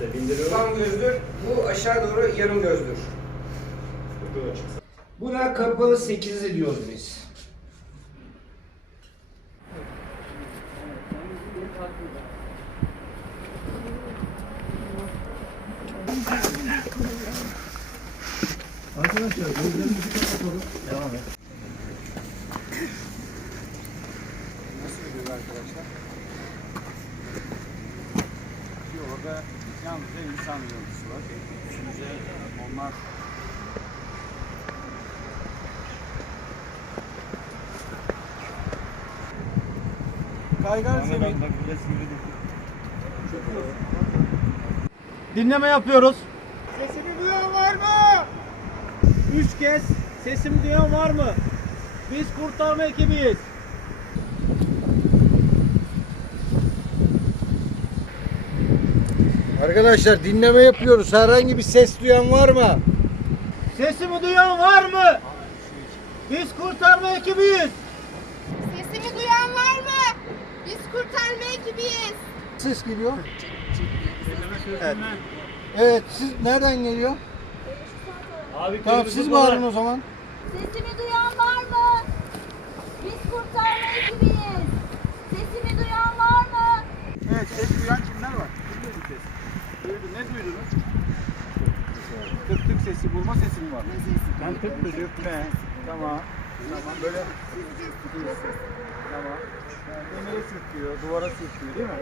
İşte bindiriyorum. Tam gözdür. Bu aşağı doğru yarım gözdür. Buna kapalı 8'li diyoruz biz. Orada yalnızca insan görüntüsü var. Düşünce onlar Kaygan zemin. Dinleme yapıyoruz. Sesimi duyan var mı? Üç kez sesimi duyan var mı? Biz kurtarma ekibiyiz. Arkadaşlar dinleme yapıyoruz. Herhangi bir ses duyan var mı? Sesimi duyan var mı? Biz kurtarma ekibiyiz. Sesimi duyan var mı? Biz kurtarma ekibiyiz. Ses geliyor. Evet. Evet, siz nereden geliyor? Abi Tamam siz bağırın o zaman. Sesimi duyan var mı? Biz kurtarma ekibiyiz. Sesimi duyan var mı? Evet, ses duyan kimler var? Kim duydu ses? Duydu. Ne duydunuz? Tık tık sesi, bulma sesi mi var? Ben tık tık Dürtme. Tamam. Tamam. Böyle Tamam. Yani demire sürtüyor, duvara sürtüyor değil mi?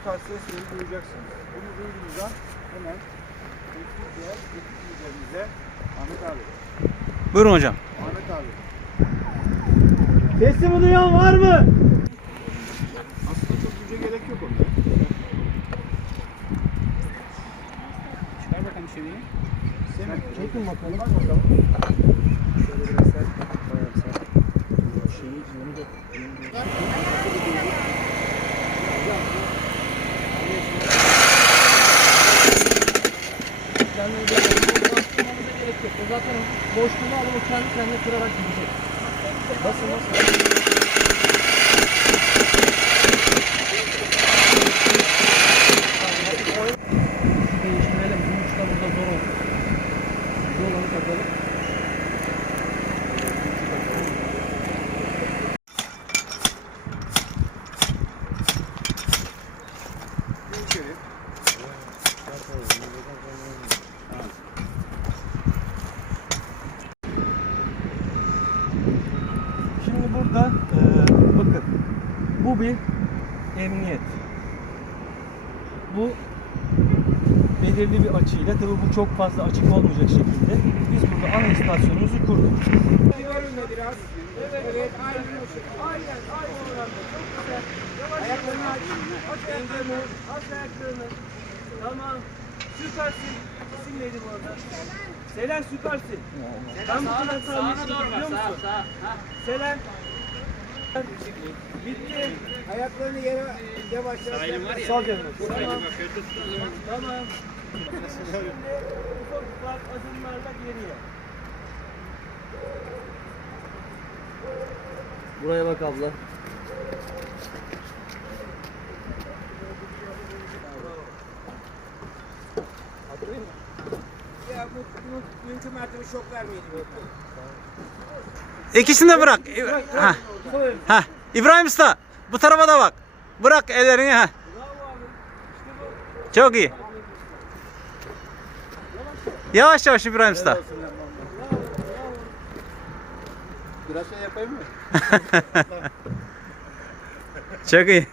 Bu tarz sesleri duyacaksınız. Bunu duyduğunuzda hemen Ekipçe, ekipçilerimize Ahmet abi. Buyurun hocam. Ahmet abi. Sesimi duyan var mı? Aslında çok güce gerek yok onda. Çıkar bakalım içeriye. Semih, çekin bakalım. Bak bakalım. Şöyle biraz sert, bayağı sert. Şeyi, yönü de, yönü de. Kendini de bastırmamıza gerek yok. O zaten boşluğunu alıp o kendi kendine kırarak gidecek. Basın basın. Değiştirelim. Bunun uçta burada zor oldu. Şimdi burada eee, bakın bu bir emniyet. Bu belirli bir açıyla tabi bu çok fazla açık olmayacak şekilde biz burada ana istasyonumuzu kurduk. Görünme biraz. Evet, aynen o şekilde. Aynen, aynen oranda. Çok güzel. Ayaklarını aç. Aç ayaklarını. Aç ayaklarını. Tamam. Süpersin. İsim neydi bu arada? Selen süpersin. Ben bu kadar sağına doğru bak. Sağ, sağ. Selen. Bitti. Ayaklarını yere yavaş yavaş. Sağ canım. Tamam. Tamam. Şimdi ufak ufak adımlarla geriye. Buraya bak abla. Ya bu, bu mümkün mertebe şok vermeyelim. İkisini de bırak. Ha. Ha. İbrahim Usta bu tarafa da bak. Bırak ellerini ha. Çok iyi. Yavaş yavaş İbrahim Usta. Biraz şey yapayım mı? Çok iyi.